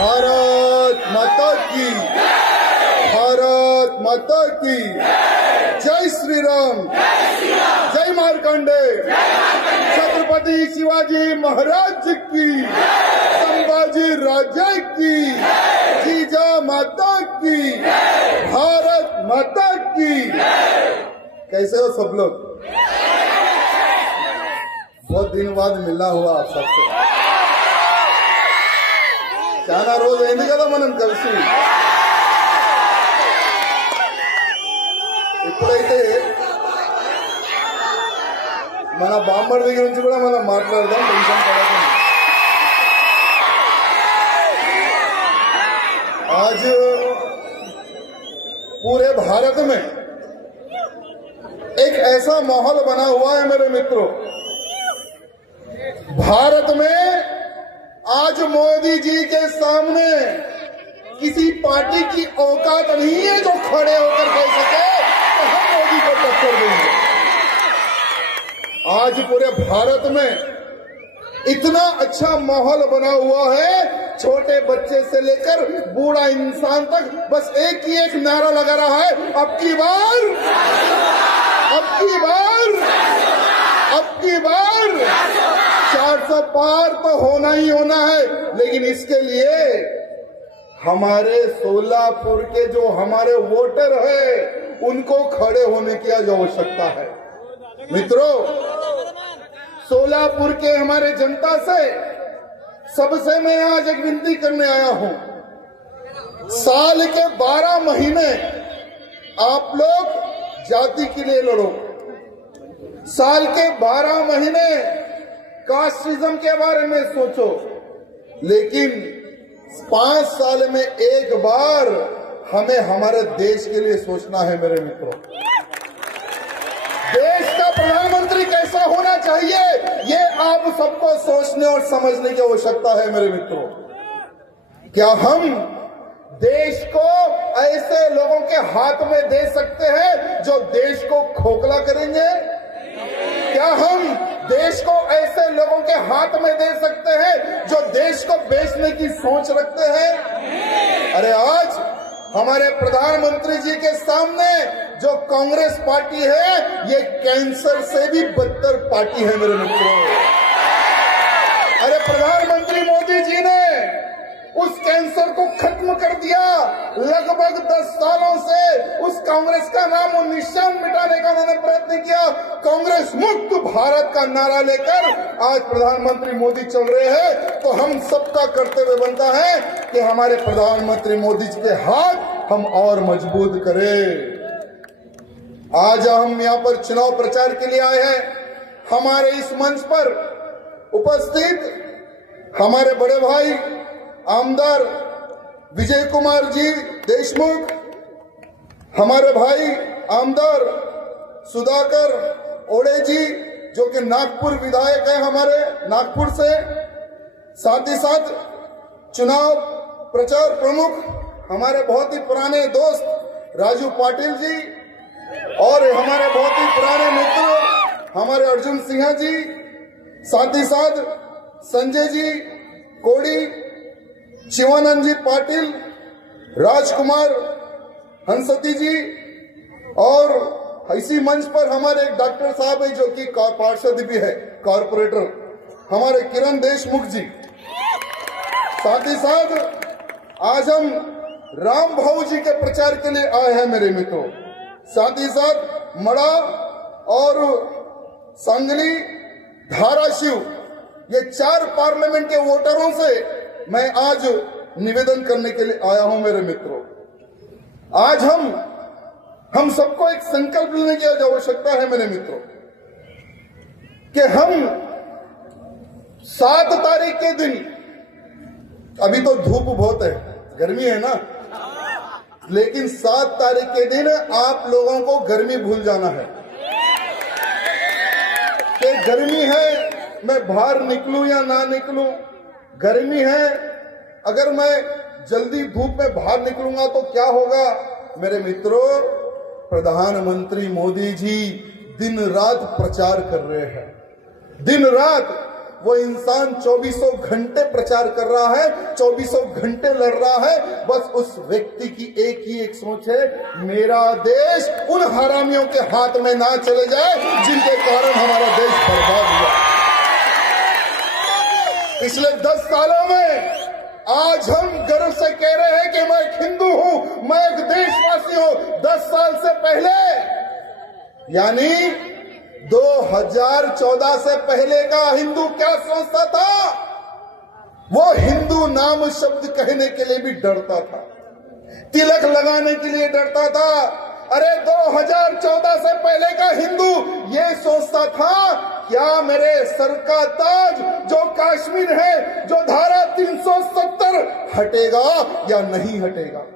भारत माता की, भारत माता की जय श्री राम, जय मार्कंडे, छत्रपति शिवाजी महाराज की, संभाजी राजा की, जीजा माता की, भारत माता की। कैसे हो सब लोग? बहुत दिन बाद मिलना हुआ आप सबसे। చాలా రోజు అయింది కదా మనం కలిసి. ఇప్పుడైతే మన బాంబర్ దగ్గర నుంచి కూడా మనం మాట్లాడదాం, టెన్షన్ పడకండి. आज पूरे भारत में एक ऐसा माहौल बना हुआ है मेरे मित्रों। भारत में आज मोदी जी के सामने किसी पार्टी की औकात नहीं है जो खड़े होकर कह सके तो हम मोदी को टक्कर देंगे। आज पूरे भारत में इतना अच्छा माहौल बना हुआ है, छोटे बच्चे से लेकर बूढ़ा इंसान तक बस एक ही एक नारा लगा रहा है, अब की बार, अब की बार, अब की बार 400 पार तो होना ही होना है। लेकिन इसके लिए हमारे सोलापुर के जो हमारे वोटर है उनको खड़े होने की आज आवश्यकता है। मित्रों, सोलापुर के हमारे जनता से सबसे मैं आज एक विनती करने आया हूं। साल के 12 महीने आप लोग जाति के लिए लड़ो, साल के 12 महीने कास्टिज्म के बारे में सोचो, लेकिन 5 साल में एक बार हमें हमारे देश के लिए सोचना है। मेरे मित्रों, देश का प्रधानमंत्री कैसा होना चाहिए ये आप सबको सोचने और समझने की आवश्यकता है। मेरे मित्रों, क्या हम देश को ऐसे लोगों के हाथ में दे सकते हैं जो देश को खोखला करेंगे? क्या हम देश को ऐसे लोगों के हाथ में दे सकते हैं जो देश को बेचने की सोच रखते हैं? अरे आज हमारे प्रधानमंत्री जी के सामने जो कांग्रेस पार्टी है ये कैंसर से भी बदतर पार्टी है। मेरे मित्रों, अरे प्रधानमंत्री मोदी जी ने उस कैंसर को खत्म कर दिया। लगभग 10 सालों से उस कांग्रेस का नाम और निशान मिटाने का उन्होंने प्रयत्न किया। कांग्रेस मुक्त भारत का नारा लेकर आज प्रधानमंत्री मोदी चल रहे हैं। तो हम सबका कर्तव्य बनता है कि हमारे प्रधानमंत्री मोदी जी के हाथ हम और मजबूत करें। आज हम यहाँ पर चुनाव प्रचार के लिए आए हैं। हमारे इस मंच पर उपस्थित हमारे बड़े भाई आमदार विजय कुमार जी देशमुख, हमारे भाई आमदार सुधाकर ओड़े जी जो कि नागपुर विधायक है हमारे नागपुर से, साथ ही साथ चुनाव प्रचार प्रमुख हमारे बहुत ही पुराने दोस्त राजू पाटिल जी, और हमारे बहुत ही पुराने मित्र हमारे अर्जुन सिन्हा जी, साथ ही साथ संजय जी कोड़ी, शिवानंद जी पाटिल, राजकुमार हंसती जी, और इसी मंच पर हमारे एक डॉक्टर साहब है जो कि पार्षद भी है, कॉर्पोरेटर हमारे किरण देशमुख जी। साथ ही साथ आज हम राम भाऊ जी के प्रचार के लिए आए हैं मेरे मित्रों। साथ ही साथ मड़ा और सांगली, धाराशिव, ये 4 पार्लियामेंट के वोटरों से मैं आज निवेदन करने के लिए आया हूं मेरे मित्रों। आज हम सबको एक संकल्प लेने की आवश्यकता है मेरे मित्रों कि हम 7 तारीख के दिन, अभी तो धूप बहुत है, गर्मी है ना, लेकिन 7 तारीख के दिन आप लोगों को गर्मी भूल जाना है कि गर्मी है, मैं बाहर निकलूं या ना निकलूं, गर्मी है, अगर मैं जल्दी धूप में बाहर निकलूंगा तो क्या होगा? मेरे मित्रों, प्रधानमंत्री मोदी जी दिन रात प्रचार कर रहे हैं, दिन रात वो इंसान 24 घंटे प्रचार कर रहा है, 24 घंटे लड़ रहा है। बस उस व्यक्ति की एक ही एक सोच है, मेरा देश उन हरामियों के हाथ में ना चले जाए जिनके कारण हमारा देश बर्बाद हुआ। पिछले 10 सालों में आज हम गर्व से कह रहे हैं कि मैं एक हिंदू हूं, मैं एक देशवासी हूं। 10 साल से पहले यानी 2014 से पहले का हिंदू क्या सोचता था? वो हिंदू नाम शब्द कहने के लिए भी डरता था, तिलक लगाने के लिए डरता था। अरे 2014 से पहले का हिंदू ये सोचता था, क्या मेरे सर का ताज जो कश्मीर है, जो धारा 370 हटेगा या नहीं हटेगा?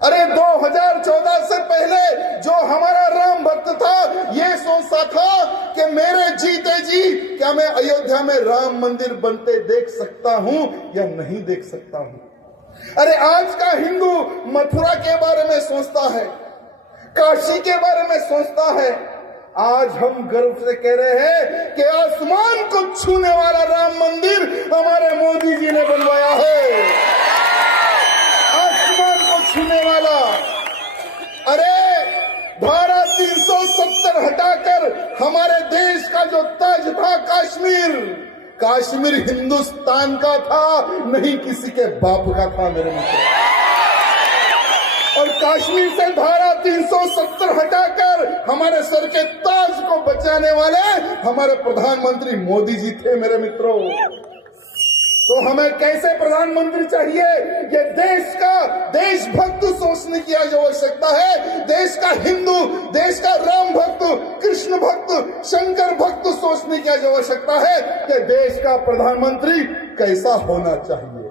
अरे 2014 से पहले जो हमारा राम भक्त था ये सोचता था कि मेरे जीते जी क्या मैं अयोध्या में राम मंदिर बनते देख सकता हूं या नहीं देख सकता हूं। अरे आज का हिंदू मथुरा के बारे में सोचता है, काशी के बारे में सोचता है। आज हम गर्व से कह रहे हैं कि आसमान को छूने वाला राम मंदिर हमारे मोदी जी ने बनवाया है, आसमान को छूने वाला। अरे धारा 370 हटाकर हमारे देश का जो ताज था कश्मीर, कश्मीर हिंदुस्तान का था, नहीं किसी के बाप का था मेरे मित्र। और कश्मीर से धारा 370 हटाकर हमारे सर के ताज को बचाने वाले हमारे प्रधानमंत्री मोदी जी थे मेरे मित्रों। तो हमें कैसे प्रधानमंत्री चाहिए? ये देश का देशभक्त सोचने की आवश्यकता है। देश का हिंदू, देश का राम भक्त, कृष्ण भक्त, शंकर भक्त सोचने की आवश्यकता है कि देश का प्रधानमंत्री कैसा होना चाहिए।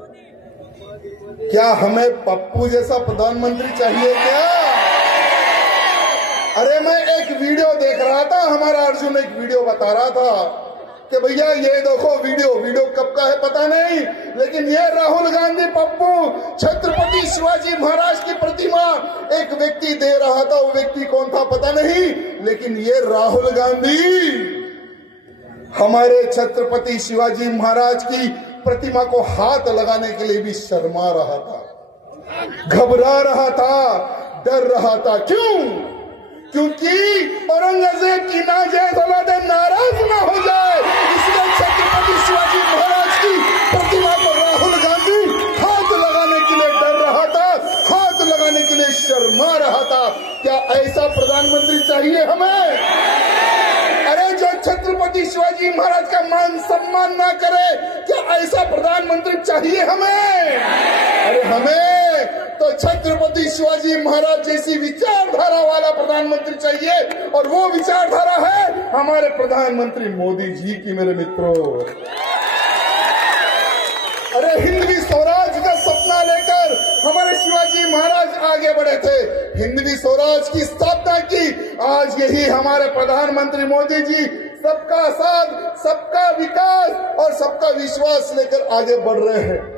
क्या हमें पप्पू जैसा प्रधानमंत्री चाहिए क्या? अरे मैं एक वीडियो देख रहा था, हमारा अर्जुन एक वीडियो बता रहा था कि भैया ये देखो वीडियो कब का है पता नहीं, लेकिन ये राहुल गांधी पप्पू छत्रपति शिवाजी महाराज की प्रतिमा एक व्यक्ति दे रहा था। वो व्यक्ति कौन था पता नहीं, लेकिन ये राहुल गांधी हमारे छत्रपति शिवाजी महाराज की प्रतिमा को हाथ लगाने के लिए भी शर्मा रहा था, घबरा रहा था, डर रहा था। क्यों? क्योंकि औरंगजेब की नाजायज औलादे नाराज ना हो जाए, इसलिए छत्रपति शिवाजी महाराज की प्रतिमा को राहुल गांधी हाथ लगाने के लिए डर रहा था, हाथ लगाने के लिए शर्मा रहा था। क्या ऐसा प्रधानमंत्री चाहिए हमें? अरे जो छत्रपति शिवाजी महाराज का मान सम्मान ना करे, क्या ऐसा प्रधानमंत्री चाहिए हमें? अरे हमें तो छत्रपति शिवाजी महाराज जैसी विचारधारा वाला प्रधानमंत्री चाहिए, और वो विचारधारा है हमारे प्रधानमंत्री मोदी जी की मेरे मित्रों। अरे हिंदवी स्वराज का सपना लेकर हमारे शिवाजी महाराज आगे बढ़े थे, हिंदवी स्वराज की स्थापना की। आज यही हमारे प्रधानमंत्री मोदी जी सबका साथ, सबका विकास और सबका विश्वास लेकर आगे बढ़ रहे हैं।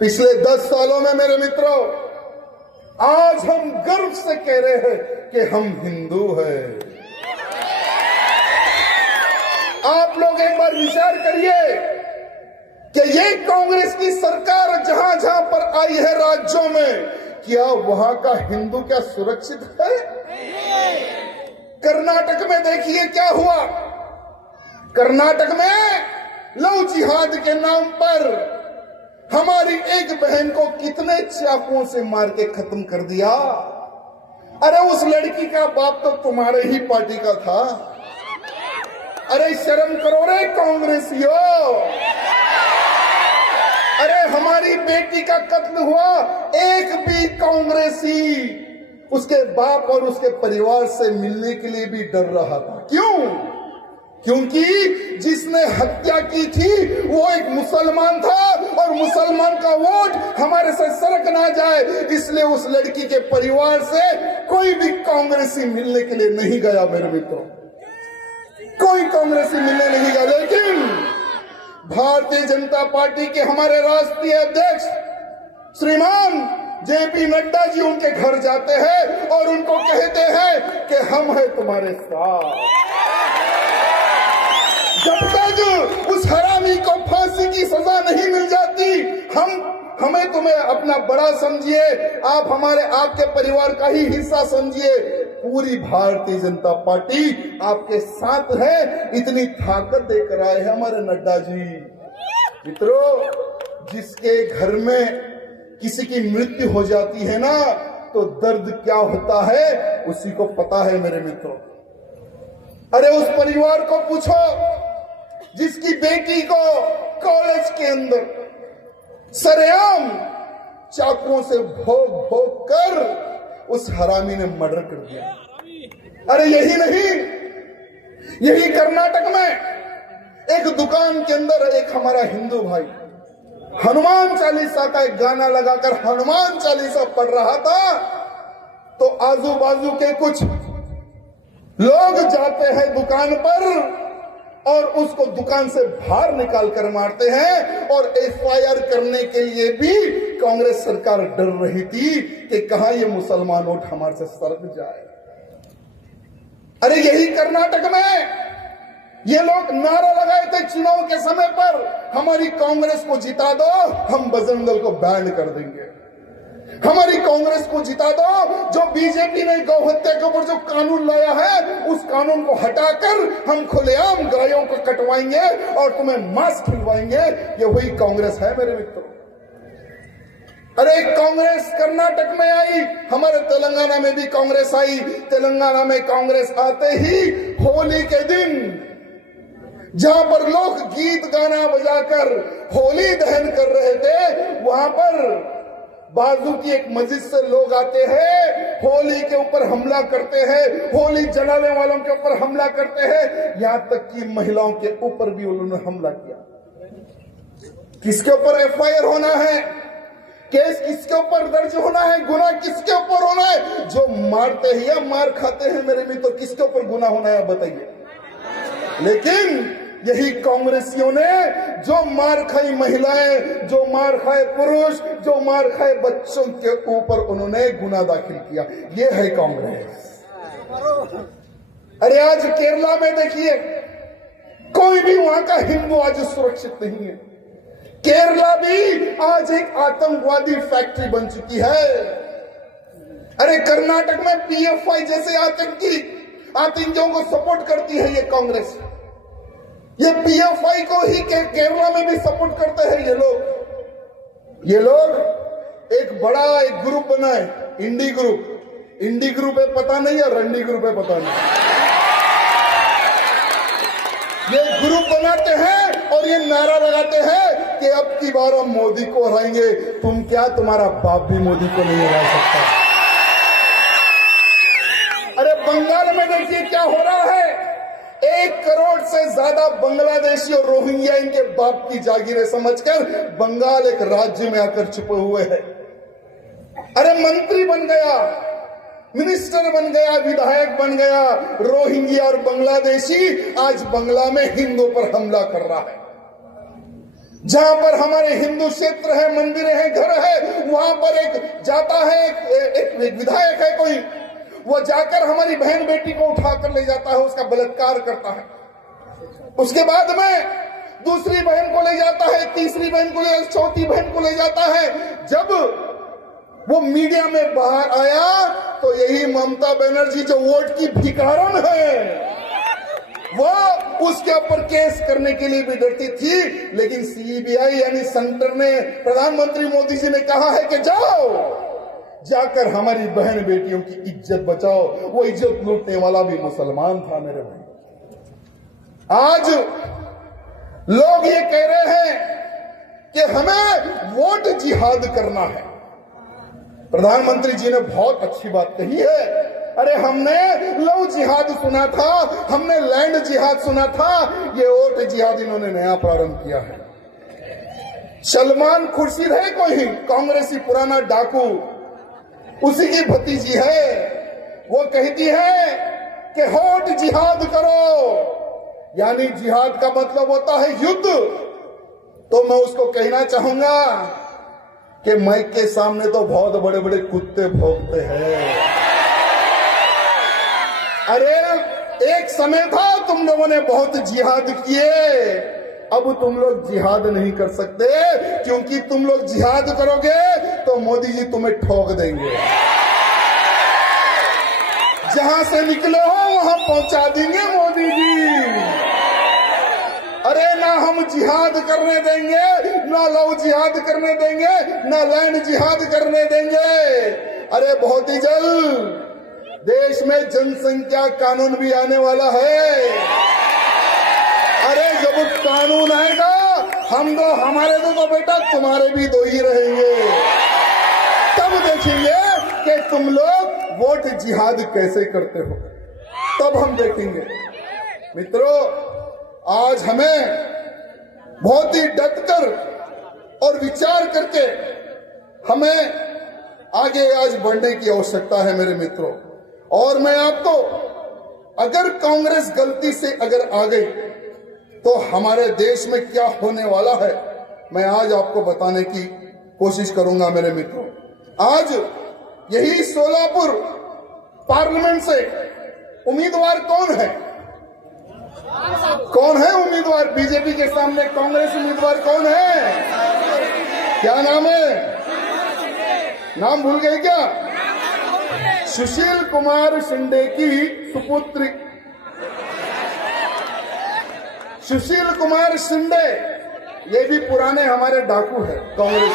पिछले 10 सालों में मेरे मित्रों आज हम गर्व से कह रहे हैं कि हम हिंदू हैं। आप लोग एक बार विचार करिए कि ये कांग्रेस की सरकार जहां जहां पर आई है राज्यों में, क्या वहां का हिंदू क्या सुरक्षित है? कर्नाटक में देखिए क्या हुआ। कर्नाटक में लव जिहाद के नाम पर हमारी एक बहन को कितने चाकुओं से मार के खत्म कर दिया। अरे उस लड़की का बाप तो तुम्हारे ही पार्टी का था। अरे शर्म करो रे कांग्रेसियों। अरे हमारी बेटी का कत्ल हुआ, एक भी कांग्रेसी उसके बाप और उसके परिवार से मिलने के लिए भी डर रहा था। क्यों? क्योंकि जिसने हत्या की थी वो एक मुसलमान था, और मुसलमान का वोट हमारे से सरक ना जाए, इसलिए उस लड़की के परिवार से कोई भी कांग्रेसी मिलने के लिए नहीं गया मेरे मित्रों, कोई कांग्रेसी मिलने नहीं गया। लेकिन भारतीय जनता पार्टी के हमारे राष्ट्रीय अध्यक्ष श्रीमान जेपी नड्डा जी उनके घर जाते हैं और उनको कहते हैं कि हम हैं तुम्हारे साथ। जब तक तक उस हरामी को फांसी की सजा नहीं मिल जाती, हमें तुम्हें अपना बड़ा समझिए, आप हमारे आपके परिवार का ही हिस्सा समझिए। पूरी भारतीय जनता पार्टी आपके साथ है। इतनी ताकत देकर आए हैं हमारे नड्डा जी। मित्रों, जिसके घर में किसी की मृत्यु हो जाती है ना, तो दर्द क्या होता है उसी को पता है मेरे मित्रों। अरे उस परिवार को पूछो जिसकी बेटी को कॉलेज के अंदर सरेआम चाकुओं से भोग भोग कर उस हरामी ने मर्डर कर दिया। अरे यही नहीं, यही कर्नाटक में एक दुकान के अंदर एक हमारा हिंदू भाई हनुमान चालीसा का एक गाना लगाकर हनुमान चालीसा पढ़ रहा था, तो आजू बाजू के कुछ लोग जाते हैं दुकान पर और उसको दुकान से बाहर निकाल कर मारते हैं। और एफआईआर करने के लिए भी कांग्रेस सरकार डर रही थी कि कहां ये मुसलमान वोट हमारे से सरक जाए। अरे यही कर्नाटक में ये लोग नारा लगाए थे चुनाव के समय पर, हमारी कांग्रेस को जिता दो, हम बजरंग दल को बैन कर देंगे। हमारी कांग्रेस को जिता दो, जो बीजेपी ने गौ हत्या के ऊपर जो कानून लाया है उस कानून को हटाकर हम खुलेआम गायों को कटवाएंगे और तुम्हें मांस खिलवाएंगे। ये वही कांग्रेस है मेरे मित्रों। अरे कांग्रेस कर्नाटक में आई, हमारे तेलंगाना में भी कांग्रेस आई। तेलंगाना में कांग्रेस आते ही होली के दिन जहां पर लोग गीत गाना बजाकर होली दहन कर रहे थे, वहां पर बाजू की एक मस्जिद से लोग आते हैं, होली के ऊपर हमला करते हैं, होली जलाने वालों के ऊपर हमला करते हैं, यहां तक कि महिलाओं के ऊपर भी उन्होंने हमला किया। किसके ऊपर एफआईआर होना है, केस किसके ऊपर दर्ज होना है, गुनाह किसके ऊपर होना है? जो मारते हैं या मार खाते हैं मेरे मित्र, किसके ऊपर गुनाह होना है बताइए। लेकिन यही कांग्रेसियों ने जो मार खाई महिलाएं, जो मार खाए पुरुष, जो मार खाए बच्चों के ऊपर उन्होंने गुनाह दाखिल किया। ये है कांग्रेस। अरे आज केरला में देखिए, कोई भी वहां का हिंदू आज सुरक्षित नहीं है। केरला भी आज एक आतंकवादी फैक्ट्री बन चुकी है। अरे कर्नाटक में पीएफआई जैसे आतंकियों को सपोर्ट करती है ये कांग्रेस। ये पीएफआई को ही केरला में भी सपोर्ट करते हैं ये लोग एक बड़ा एक ग्रुप बनाए, इंडी ग्रुप है पता नहीं या रंडी ग्रुप है पता नहीं, ये ग्रुप बनाते हैं और ये नारा लगाते हैं कि अब की बार हम मोदी को हराएंगे। तुम क्या, तुम्हारा बाप भी मोदी को नहीं हरा सकता। अरे बंगाल में देखिए क्या हो रहा है, 1 करोड़ से ज्यादा बांग्लादेशी और रोहिंग्या इनके बाप की जागीरें समझकर बंगाल एक राज्य में आकर छुपे हुए हैं। अरे मंत्री बन गया, मिनिस्टर बन गया, विधायक बन गया, रोहिंग्या और बांग्लादेशी आज बंगला में हिंदुओं पर हमला कर रहा है। जहां पर हमारे हिंदू क्षेत्र है, मंदिर है, घर है, वहां पर एक जाता है, एक विधायक है कोई, वो जाकर हमारी बहन बेटी को उठाकर ले जाता है, उसका बलात्कार करता है। उसके बाद में दूसरी बहन को ले जाता है, तीसरी बहन को ले, चौथी बहन को ले जाता है। जब वो मीडिया में बाहर आया तो यही ममता बनर्जी जो वोट की भिखारन है, वो उसके ऊपर केस करने के लिए भी डरती थी। लेकिन सीबीआई यानी सेंटर ने, प्रधानमंत्री मोदी जी ने कहा है कि जाओ, जाकर हमारी बहन बेटियों की इज्जत बचाओ। वो इज्जत लूटने वाला भी मुसलमान था मेरे भाई। आज लोग ये कह रहे हैं कि हमें वोट जिहाद करना है। प्रधानमंत्री जी ने बहुत अच्छी बात कही है। अरे हमने लव जिहाद सुना था, हमने लैंड जिहाद सुना था, ये वोट जिहाद इन्होंने नया प्रारंभ किया है। सलमान खुर्शीद है कोई कांग्रेसी पुराना डाकू, उसी की भतीजी है, वो कहती है कि होट जिहाद करो, यानी जिहाद का मतलब होता है युद्ध। तो मैं उसको कहना चाहूंगा कि माइक के सामने तो बहुत बड़े बड़े कुत्ते भौंकते हैं। अरे एक समय था तुम लोगों ने बहुत जिहाद किए, अब तुम लोग जिहाद नहीं कर सकते, क्योंकि तुम लोग जिहाद करोगे तो मोदी जी तुम्हें ठोक देंगे। जहां से निकले हो वहां पहुंचा देंगे मोदी जी। अरे ना हम जिहाद करने देंगे, ना लव जिहाद करने देंगे, ना लैंड जिहाद करने देंगे। अरे बहुत ही जल्द देश में जनसंख्या कानून भी आने वाला है। अरे जब कानून आएगा हम दो, हमारे दो तो बेटा तुम्हारे भी दो ही रहेंगे। तब देखेंगे कि तुम लोग वोट जिहाद कैसे करते हो, तब हम देखेंगे। मित्रों, आज हमें बहुत ही डटकर और विचार करके हमें आगे आज बढ़ने की आवश्यकता है मेरे मित्रों। और मैं आपको, अगर कांग्रेस गलती से अगर आ गई तो हमारे देश में क्या होने वाला है, मैं आज आपको बताने की कोशिश करूंगा मेरे मित्रों। आज यही सोलापुर पार्लियामेंट से उम्मीदवार कौन है? कौन है उम्मीदवार? बीजेपी के सामने कांग्रेस उम्मीदवार कौन है? क्या नाम है? नाम भूल गए क्या? सुशील कुमार शिंदे की सुपुत्री सुशील कुमार शिंदे, ये भी पुराने हमारे डाकू है कांग्रेस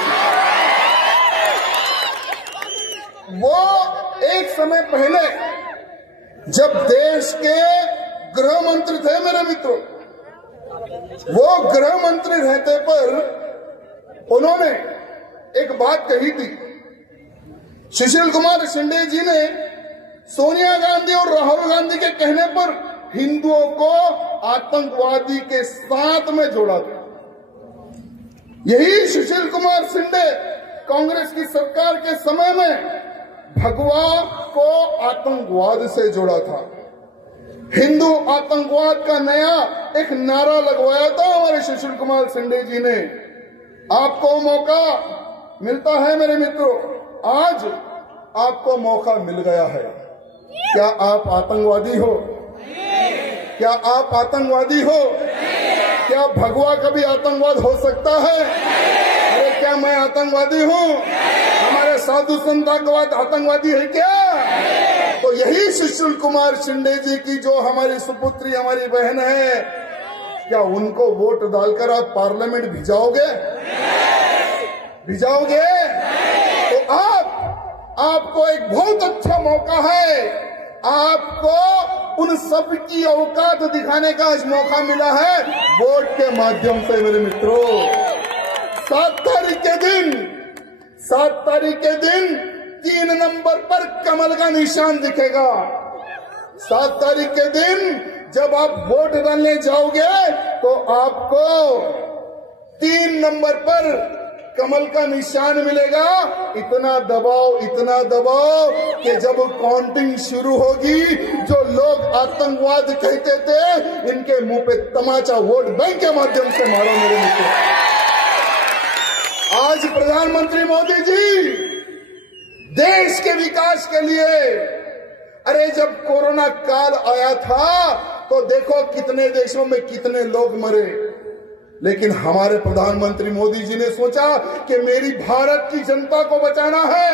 में। वो एक समय पहले जब देश के गृह मंत्री थे मेरे मित्रों, वो गृह मंत्री रहते पर उन्होंने एक बात कही थी। सुशील कुमार शिंदे जी ने सोनिया गांधी और राहुल गांधी के कहने पर हिंदुओं को आतंकवादी के साथ में जोड़ा था। यही सुशील कुमार शिंदे कांग्रेस की सरकार के समय में भगवा को आतंकवाद से जोड़ा था। हिंदू आतंकवाद का नया एक नारा लगवाया था हमारे सुशील कुमार शिंदे जी ने। आपको मौका मिलता है मेरे मित्रों, आज आपको मौका मिल गया है। क्या आप आतंकवादी हो? क्या आप आतंकवादी हो? क्या भगवा कभी आतंकवाद हो सकता है? अरे क्या मैं आतंकवादी हूँ? हमारे साधु संत आतंकवादी है क्या? तो यही सुशील कुमार शिंदे जी की जो हमारी सुपुत्री, हमारी बहन है, क्या उनको वोट डालकर आप पार्लियामेंट भिजाओगे? भिजाओगे? तो आपको एक बहुत अच्छा मौका है। आपको उन सब की औकात दिखाने का आज मौका मिला है वोट के माध्यम से मेरे मित्रों। 7 तारीख के दिन 3 नंबर पर कमल का निशान दिखेगा। 7 तारीख के दिन जब आप वोट डालने जाओगे तो आपको 3 नंबर पर कमल का निशान मिलेगा। इतना दबाव कि जब काउंटिंग शुरू होगी, जो लोग आतंकवाद कहते थे, इनके मुंह पे तमाचा वोट बैंक के माध्यम से मारो मेरे मित्र। आज प्रधानमंत्री मोदी जी देश के विकास के लिए, अरे जब कोरोना काल आया था तो देखो कितने देशों में कितने लोग मरे, लेकिन हमारे प्रधानमंत्री मोदी जी ने सोचा कि मेरी भारत की जनता को बचाना है।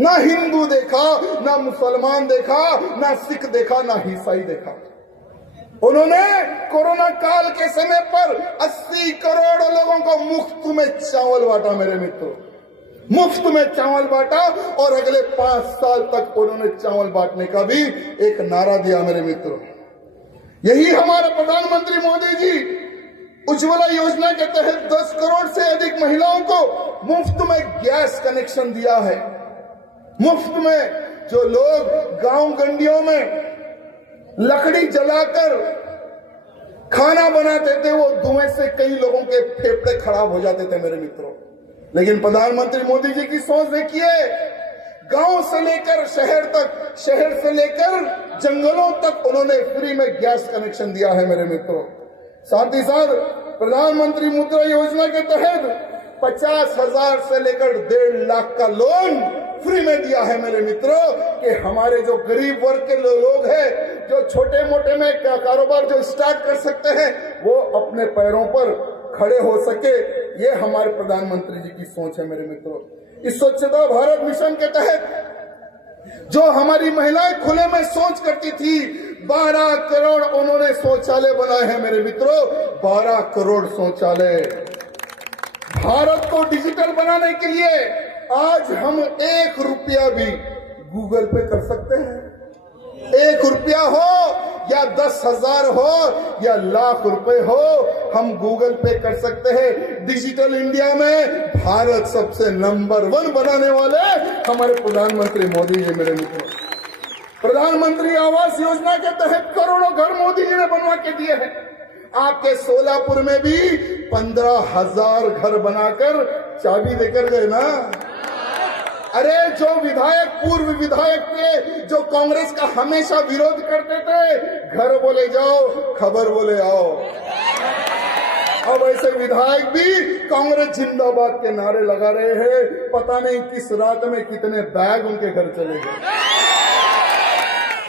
ना हिंदू देखा, ना मुसलमान देखा, ना सिख देखा, ना ईसाई देखा। उन्होंने कोरोना काल के समय पर 80 करोड़ लोगों को मुफ्त में चावल बांटा मेरे मित्रों, मुफ्त में चावल बांटा। और अगले 5 साल तक उन्होंने चावल बांटने का भी एक नारा दिया मेरे मित्रों। यही हमारे प्रधानमंत्री मोदी जी उज्ज्वला योजना के तहत 10 करोड़ से अधिक महिलाओं को मुफ्त में गैस कनेक्शन दिया है। मुफ्त में जो लोग गांव गंडियों में लकड़ी जलाकर खाना बनाते थे, वो धुएं से कई लोगों के फेफड़े खराब हो जाते थे मेरे मित्रों। लेकिन प्रधानमंत्री मोदी जी की सोच देखिए, गांव से लेकर शहर तक, शहर से लेकर जंगलों तक उन्होंने फ्री में गैस कनेक्शन दिया है मेरे मित्रों। साथ ही साथ प्रधानमंत्री मुद्रा योजना के तहत 50,000 से लेकर 1.5 लाख का लोन फ्री में दिया है मेरे मित्रों, कि हमारे जो गरीब वर्ग के लोग हैं जो छोटे मोटे में कारोबार जो स्टार्ट कर सकते हैं वो अपने पैरों पर खड़े हो सके, ये हमारे प्रधानमंत्री जी की सोच है मेरे मित्रों। इस स्वच्छता भारत मिशन के तहत जो हमारी महिलाएं खुले में शौच करती थी, 12 करोड़ उन्होंने शौचालय बनाए हैं मेरे मित्रों, 12 करोड़ शौचालय। भारत को डिजिटल बनाने के लिए आज हम 1 रुपया भी गूगल पे कर सकते हैं। 1 रुपया हो या 10,000 हो या लाख रुपए हो, हम गूगल पे कर सकते हैं। डिजिटल इंडिया में भारत सबसे नंबर 1 बनाने वाले हमारे प्रधानमंत्री मोदी जी मेरे मित्रों। प्रधानमंत्री आवास योजना के तहत करोड़ों घर मोदी जी ने बनवा के दिए हैं। आपके सोलापुर में भी 15,000 घर बनाकर चाबी देकर गए ना। अरे जो विधायक, पूर्व विधायक थे जो कांग्रेस का हमेशा विरोध करते थे, घर बोले जाओ खबर बोले आओ, अब ऐसे विधायक भी कांग्रेस जिंदाबाद के नारे लगा रहे हैं। पता नहीं किस रात में कितने बैग उनके घर चले गए।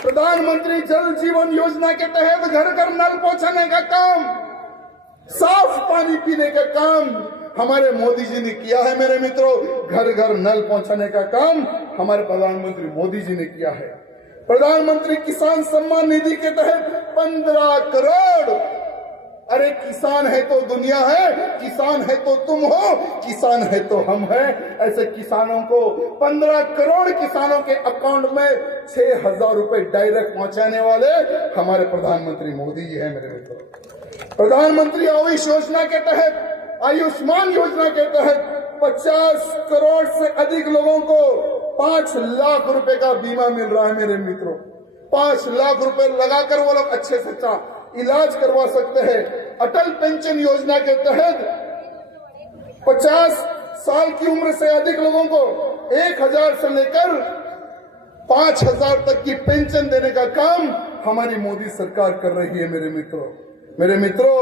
प्रधानमंत्री जल जीवन योजना के तहत घर घर नल पहुंचाने का काम, साफ पानी पीने का काम हमारे मोदी जी ने किया है मेरे मित्रों। घर घर नल पहुंचाने का काम हमारे प्रधानमंत्री मोदी जी ने किया है। प्रधानमंत्री किसान सम्मान निधि के तहत 15 करोड़। अरे किसान है तो दुनिया है, किसान है तो तुम हो, किसान है तो हम हैं। ऐसे किसानों को 15 करोड़ किसानों के अकाउंट में 6,000 रुपए डायरेक्ट पहुंचाने वाले हमारे प्रधानमंत्री मोदी जी है मेरे मित्रों। प्रधानमंत्री आयुष योजना के तहत, आयुष्मान योजना के तहत 50 करोड़ से अधिक लोगों को 5 लाख रुपए का बीमा मिल रहा है मेरे मित्रों। 5 लाख रुपए लगाकर वो लोग अच्छे से अच्छा इलाज करवा सकते हैं। अटल पेंशन योजना के तहत 50 साल की उम्र से अधिक लोगों को 1,000 से लेकर 5,000 तक की पेंशन देने का काम हमारी मोदी सरकार कर रही है मेरे मित्रों। मेरे मित्रों,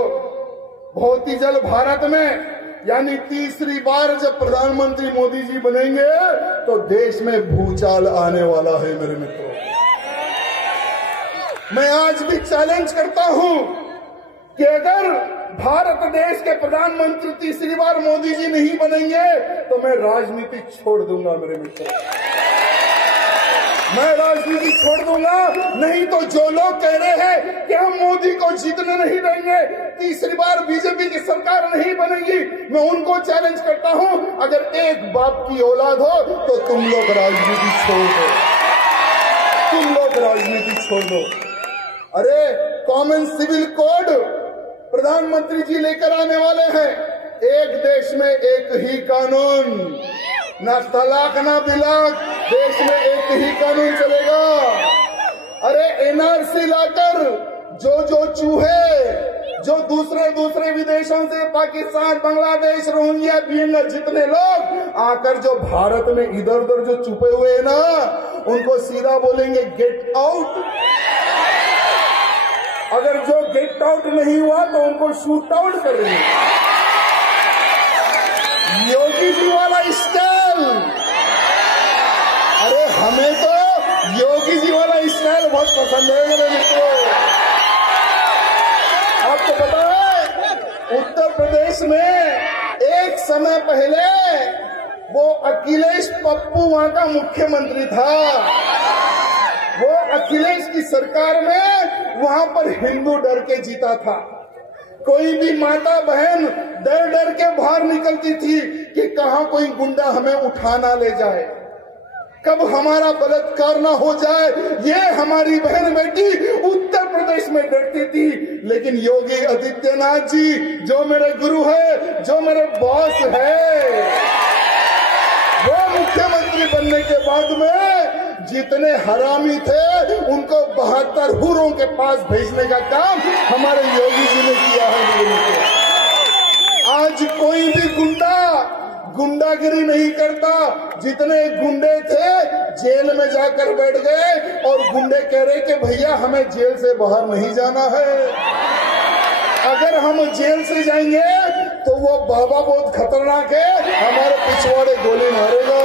बहुत ही जल्द भारत में यानी तीसरी बार जब प्रधानमंत्री मोदी जी बनेंगे तो देश में भूचाल आने वाला है मेरे मित्रों। मैं आज भी चैलेंज करता हूं कि अगर भारत देश के प्रधानमंत्री तीसरी बार मोदी जी नहीं बनेंगे तो मैं राजनीति छोड़ दूंगा मेरे मित्रों। मैं राजनीति छोड़ दूंगा। नहीं तो जो लोग कह रहे हैं कि हम मोदी को जीतने नहीं देंगे, तीसरी बार बीजेपी की सरकार नहीं बनेगी, मैं उनको चैलेंज करता हूं, अगर एक बाप की औलाद हो तो तुम लोग राजनीति छोड़ दो, तुम लोग राजनीति छोड़ दो। अरे कॉमन सिविल कोड प्रधानमंत्री जी लेकर आने वाले हैं। एक देश में एक ही कानून, ना तलाक ना बिलाक, देश में एक ही कानून चलेगा। अरे एनआरसी लाकर जो चूहे जो दूसरे विदेशों से पाकिस्तान, बांग्लादेश, रोहिंग्या, बिहार जितने लोग आकर जो भारत में इधर उधर जो छुपे हुए हैं ना, उनको सीधा बोलेंगे गेट आउट। अगर जो गेट आउट नहीं हुआ तो उनको शूट आउट करेंगे। योगी जी वाला स्टाइल, अरे हमें तो योगी जी वाला स्टाइल बहुत पसंद है मेरे मित्रों। आपको पता है उत्तर प्रदेश में एक समय पहले वो अखिलेश पप्पू वहां का मुख्यमंत्री था। वो अखिलेश की सरकार में वहां पर हिंदू डर के जीता था। कोई भी माता बहन डर डर के बाहर निकलती थी कि कहां कोई गुंडा हमें उठा ना ले जाए, कब हमारा बलात्कार ना हो जाए, ये हमारी बहन बेटी उत्तर प्रदेश में डरती थी। लेकिन योगी आदित्यनाथ जी जो मेरे गुरु है, जो मेरे बॉस है, वो मुख्यमंत्री बनने के बाद में जितने हरामी थे उनको 72 हुरों के पास भेजने का काम हमारे योगी जी ने किया है। आज कोई भी गुंडागिरी नहीं करता। जितने गुंडे थे जेल में जाकर बैठ गए और गुंडे कह रहे कि भैया हमें जेल से बाहर नहीं जाना है, अगर हम जेल से जाएंगे तो वो बाबा बहुत खतरनाक है, हमारे पिछवाड़े गोली मारेगा।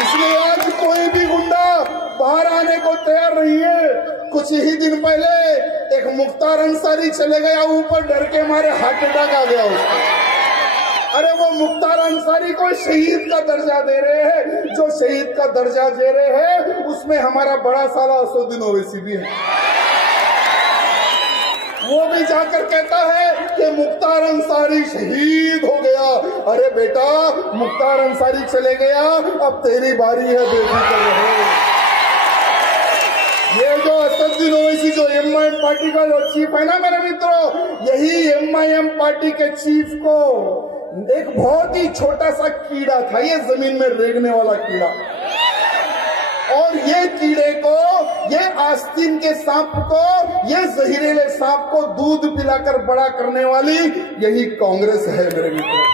इसलिए आज कोई भी गुंडा बाहर आने को तैयार नहीं है। कुछ ही दिन पहले एक मुख्तार अंसारी चले गया ऊपर, डर के मारे हार्ट अटैक आ गया उसको। अरे वो मुख्तार अंसारी को शहीद का दर्जा दे रहे हैं, जो शहीद का दर्जा दे रहे हैं उसमें हमारा बड़ा साला असदुद्दीन ओवैसी भी है। वो भी जाकर कहता है कि मुख्तार अंसारी शहीद हो गया। अरे बेटा, मुख्तार अंसारी चले गया, अब तेरी बारी है, बेफिक्र रहो। ये जो असदुद्दीन ओवैसी जो एमआईएम पार्टी का जो चीफ है ना मेरे मित्रों, यही एमआईएम पार्टी के चीफ को एक बहुत ही छोटा सा कीड़ा था, ये जमीन में रेंगने वाला कीड़ा, और ये कीड़े को, ये आस्तीन के सांप को, ये जहरीले सांप को दूध पिलाकर बड़ा करने वाली यही कांग्रेस है मेरे मित्रों।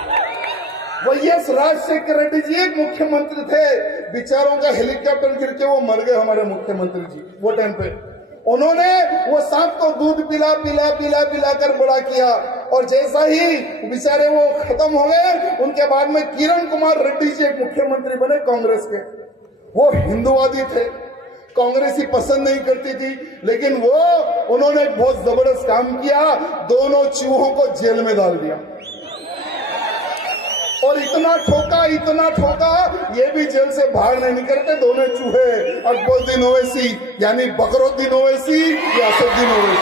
वाईएस राजशेखर रेड्डी जी एक मुख्यमंत्री थे, बेचारों का हेलीकॉप्टर गिर के वो मर गए हमारे मुख्यमंत्री जी। वो टाइम पे उन्होंने वो सांप को दूध पिला पिला पिला पिला कर बड़ा किया, और जैसा ही बेचारे वो खत्म हो गए, उनके बाद में किरण कुमार रेड्डी जी एक मुख्यमंत्री बने कांग्रेस के। वो हिंदुवादी थे, कांग्रेस ही पसंद नहीं करती थी, लेकिन उन्होंने बहुत जबरदस्त काम किया, दोनों चूहों को जेल में डाल दिया, और इतना ठोका ये भी जेल से बाहर नहीं निकलते दोनों चूहे, अकबरुद्दीन ओवैसी यानी बकरुद्दीन ओवैसी या असदुद्दीन ओवैसी।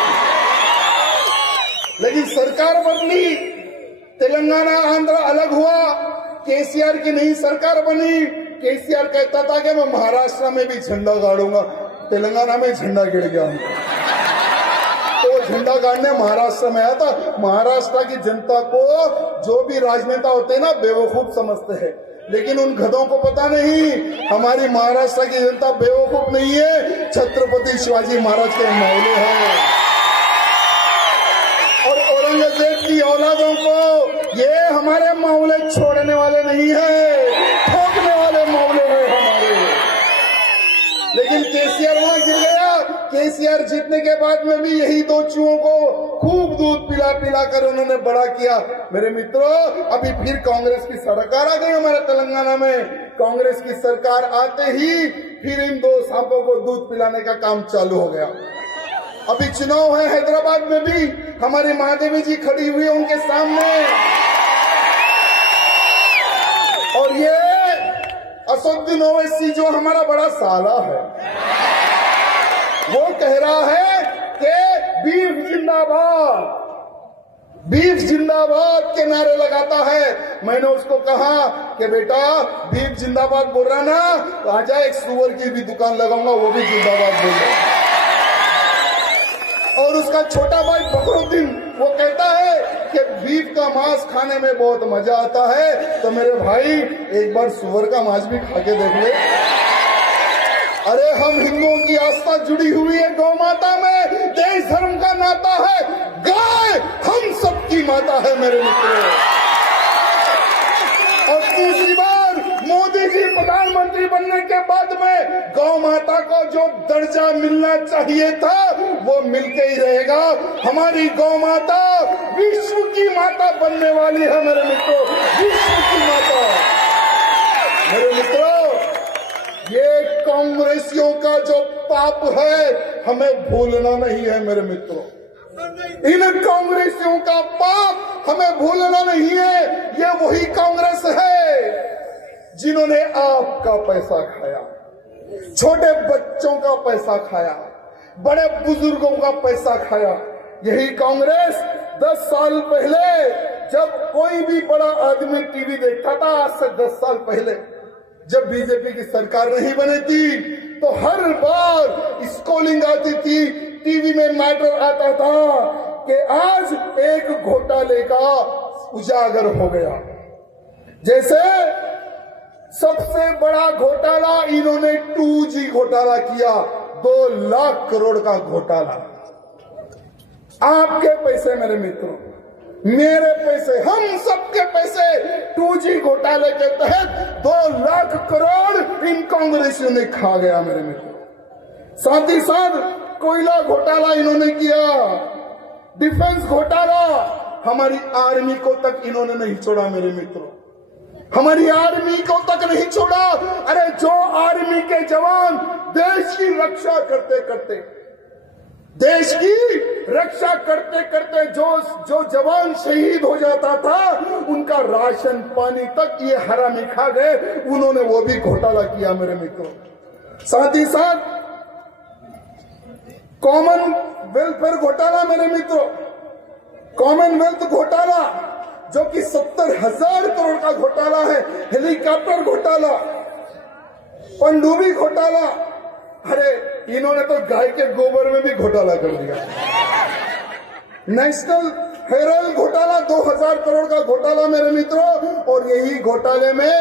लेकिन सरकार बदली, तेलंगाना आंध्र अलग हुआ, केसीआर की नई सरकार बनी। केसीआर कहता था कि मैं महाराष्ट्र में भी झंडा गाड़ूंगा, तेलंगाना में झंडा गिर गया, तो झंडा गाड़ने महाराष्ट्र में आया था। महाराष्ट्र की जनता को जो भी राजनेता होते हैं ना बेवकूफ समझते हैं, लेकिन उन गधों को पता नहीं हमारी महाराष्ट्र की जनता बेवकूफ नहीं है, छत्रपति शिवाजी महाराज के मौले हैं। और औरंगजेब की औलादों को ये हमारे मौले छोड़ने वाले नहीं है, ठोकने वाले मौले हैं हमारे। लेकिन केसीआर वहां गिर गया। केसीआर जीतने के बाद में भी यही दो चूहों को खूब दूध पिला पिला कर उन्होंने बड़ा किया। मेरे मित्रों, अभी फिर कांग्रेस की सरकार आ गई हमारे तेलंगाना में। कांग्रेस की सरकार आते ही फिर इन दो सांपों को दूध पिलाने का काम चालू हो गया। अभी चुनाव है हैदराबाद में भी, हमारी महादेवी जी खड़ी हुई है उनके सामने, और ये असदुद्दीन ओवैसी जो हमारा बड़ा साला है, वो कह रहा है कि बीफ जिंदाबाद, बीफ जिंदाबाद के नारे लगाता है। मैंने उसको कहा कि बेटा बीफ जिंदाबाद बोल रहा ना, तो आजा एक सुअर की भी दुकान लगाऊंगा, वो भी जिंदाबाद बोल रहा। और उसका छोटा भाई बकरुद्दीन वो कहता है कि बीफ का मांस खाने में बहुत मजा आता है, तो मेरे भाई एक बार सुअर का मांस भी खा के देख ले। अरे हम हिंदुओं की आस्था जुड़ी हुई है गौ माता में, देश धर्म का नाता है, गाय हम सबकी माता है मेरे मित्रों। और तीसरी बार मोदी जी प्रधानमंत्री बनने के बाद में गौ माता को जो दर्जा मिलना चाहिए था वो मिलके ही रहेगा। हमारी गौ माता विश्व की माता बनने वाली है मेरे मित्रों, विश्व की माता। मेरे मित्रों, ये कांग्रेसियों का जो पाप है हमें भूलना नहीं है मेरे मित्रों। इन कांग्रेसियों का पाप हमें भूलना नहीं है। ये वही कांग्रेस है जिन्होंने आपका पैसा खाया, छोटे बच्चों का पैसा खाया, बड़े बुजुर्गों का पैसा खाया। यही कांग्रेस 10 साल पहले जब कोई भी बड़ा आदमी टीवी देखता था, आज से 10 साल पहले जब बीजेपी की सरकार नहीं बनी थी, तो हर बार स्कॉलिंग आती थी, टीवी में मैटर आता था कि आज एक घोटाले का उजागर हो गया। जैसे सबसे बड़ा घोटाला इन्होंने 2G घोटाला किया, 2 लाख करोड़ का घोटाला। आपके पैसे मेरे मित्रों, मेरे पैसे, हम सबके पैसे 2G घोटाले के तहत 2 लाख करोड़ इन कांग्रेसियों ने खा गया मेरे मित्रों। साथ ही साथ कोयला घोटाला इन्होंने किया, डिफेंस घोटाला, हमारी आर्मी को तक इन्होंने नहीं छोड़ा मेरे मित्रों, हमारी आर्मी को तक नहीं छोड़ा। अरे जो आर्मी के जवान देश की रक्षा करते करते देश की रक्षा करते करते जो जवान शहीद हो जाता था उनका राशन पानी तक ये हरामी खा गए। उन्होंने वो भी घोटाला किया मेरे मित्रों। साथ ही साथ कॉमन वेलफेयर घोटाला मेरे मित्रों, कॉमनवेल्थ घोटाला जो कि 70,000 करोड़ का घोटाला है, हेलीकॉप्टर घोटाला, पनडुब्बी घोटाला, अरे इन्होंने तो गाय के गोबर में भी घोटाला कर दिया। नेशनल हेराल्ड घोटाला 2,000 करोड़ का घोटाला मेरे मित्रों, और यही घोटाले में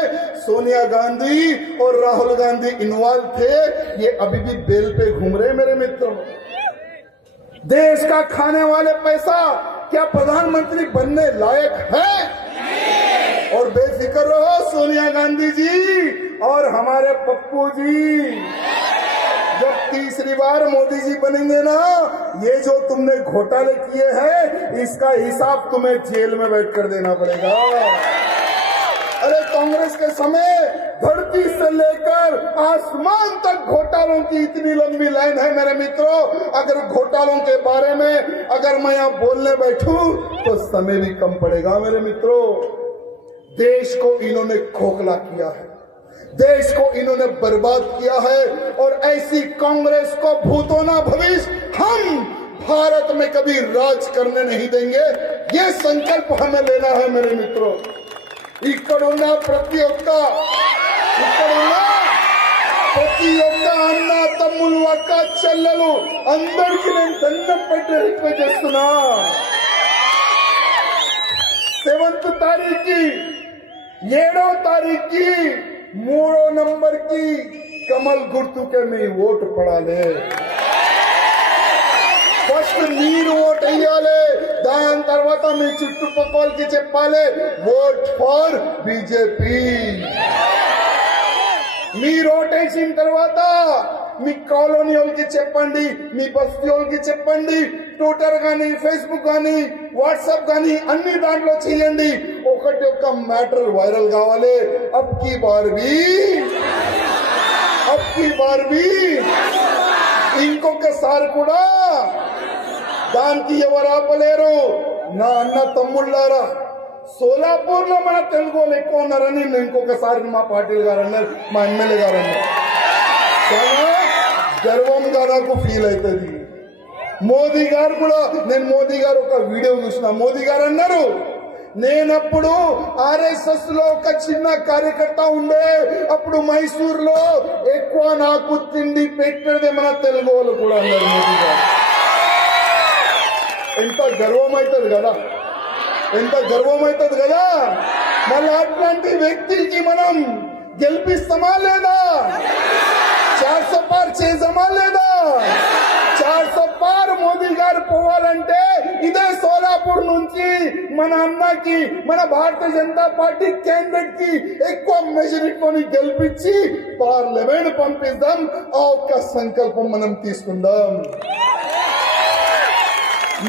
सोनिया गांधी और राहुल गांधी इन्वॉल्व थे। ये अभी भी बेल पे घूम रहे मेरे मित्रों। देश का खाने वाले पैसा क्या प्रधानमंत्री बनने लायक है? और बेफिक्र रहो सोनिया गांधी जी और हमारे पप्पू जी, जब तीसरी बार मोदी जी बनेंगे ना, ये जो तुमने घोटाले किए हैं इसका हिसाब तुम्हें जेल में बैठकर देना पड़ेगा। अरे कांग्रेस के समय धरती से लेकर आसमान तक घोटालों की इतनी लंबी लाइन है मेरे मित्रों। अगर घोटालों के बारे में अगर मैं यहाँ बोलने बैठूं तो समय भी कम पड़ेगा मेरे मित्रों। देश को इन्होंने खोखला किया है, देश को इन्होंने बर्बाद किया है, और ऐसी कांग्रेस को भूतोना भविष्य हम भारत में कभी राज करने नहीं देंगे। ये संकल्प हमें लेना है मेरे मित्रों। इकड़ुना प्रतियोगिता అన్న తమ్ముళ్ళు అక్క చెల్లెలు అందరికీ నేను దండం పెట్టి రిక్వెస్ట్ చేస్తున్నా। 7వ తారీఖు 7వ తారీఖు 3వ నంబర్ की कमल గుర్తుకే మీ ఓటు పడాలి। ఫస్ట్ మీరు ఓటు వేయాలి, దాని తర్వాత మీ చుట్టుపక్కలకి చెప్పాలి ఓట్ ఫర్ బీజేపీ। మీరు ఓటేసిన తర్వాత మీ కాలనీ వాళ్ళకి చెప్పండి, మీ బస్తీ వాళ్ళకి చెప్పండి, ట్విట్టర్ గానీ ఫేస్బుక్ గానీ వాట్సాప్ గానీ అన్ని దాంట్లో చేయండి। ఒకటి ఒక్క మ్యాటర్ వైరల్ కావాలి। అబ్ కీ బార్ भी ఇంకొకసారి కూడా దానికి ఎవరు ఆపలేరు। నా అన్న తమ్ముళ్ళారా, సోలాపూర్లో మన తెలుగు వాళ్ళు ఎక్కువ ఉన్నారని ఇంకొకసారి మా పాటిల్ గారు అన్నారు, మా ఎమ్మెల్యే గారు అన్నారు। చాలా గర్వంగా నాకు ఫీల్ అవుతుంది। మోదీ గారు కూడా, నేను మోదీ గారు ఒక వీడియో చూసిన, మోదీ గారు అన్నారు నేనప్పుడు ఆర్ఎస్ఎస్ లో ఒక చిన్న కార్యకర్త ఉండే, అప్పుడు మైసూర్లో ఎక్కువ నాకు తిండి పెట్టినదే మన తెలుగు వాళ్ళు కూడా అన్నారు మోదీ గారు। ఎంత గర్వం అవుతుంది కదా, ఎంత గర్వం అవుతుంది కదా। మళ్ళీ అట్లాంటి వ్యక్తికి మనం గెలిపిస్తామా లేదా? 400 పార్ చేసామా లేదా? 400 పార్ మోదీ గారు పోవాలంటే ఇదే సోలాపూర్ నుంచి మన అన్నకి, మన భారతీయ జనతా పార్టీ క్యాండిడేట్ కి ఎక్కువ మెజారిటీని గెలిపించి పార్లమెంట్ పంపిద్దాం। ఆ ఒక్క సంకల్పం మనం తీసుకుందాం।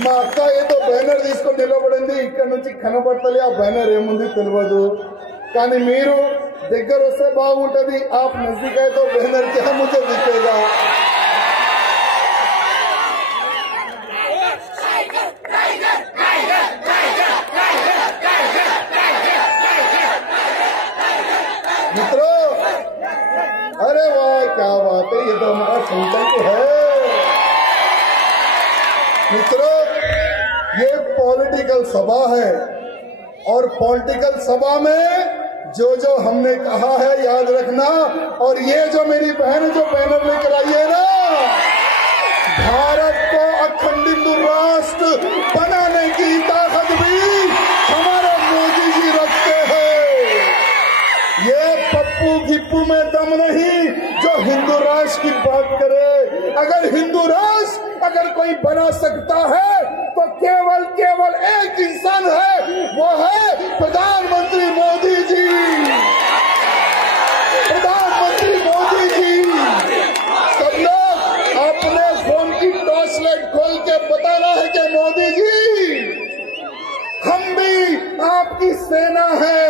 మా అక్క ఏదో బ్యానర్ తీసుకొని నిలబడింది, ఇక్కడ నుంచి కనబడతలే ఆ బ్యానర్ ఏముంది తెలియదు, కానీ మీరు దగ్గర వస్తే బాగుంటది। ఆప్ నజదీక్ అయితే బ్యానర్ क्या मुझे दिखेगा। मित्रों, अरे वाह क्या बात है, ये तो हमारा संकल्प है मित्रों। ये पॉलिटिकल सभा है, और पॉलिटिकल सभा में जो जो हमने कहा है याद रखना। और ये जो मेरी बहन जो बैनर लेकर आई है ना, भारत को अखंडित राष्ट्र बनाने की ताकत भी हमारे मोदी जी रखते हैं। ये पप्पू गिप्पू में दम नहीं जो हिंदू राष्ट्र की बात करे। अगर हिंदू राष्ट्र अगर कोई बना सकता है तो केवल एक इंसान है, वो है प्रधानमंत्री मोदी जी। प्रधानमंत्री मोदी जी। सब लोग अपने फोन की टॉर्च लाइट खोल के बताना है कि मोदी जी हम भी आपकी सेना है,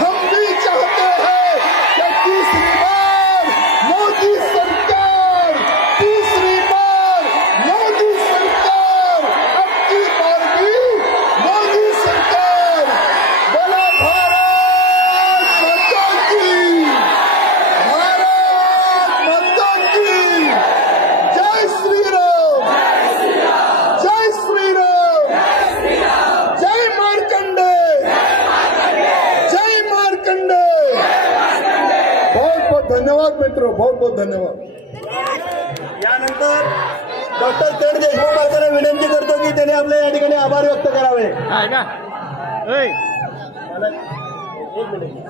हम भी चाहते हैं कि तीसरी बार मोदी सरकार, तीसरी बार मोदी सरकार बहुत धन्यवाद मित्रों, बहुत बहुत धन्यवाद. यानंतर डॉक्टर तेड देशमुख पालकांना विनंती करतो की त्यांनी आपले या ठिकाणी आभार व्यक्त करावे. हा का? ओय. एक मिनिट.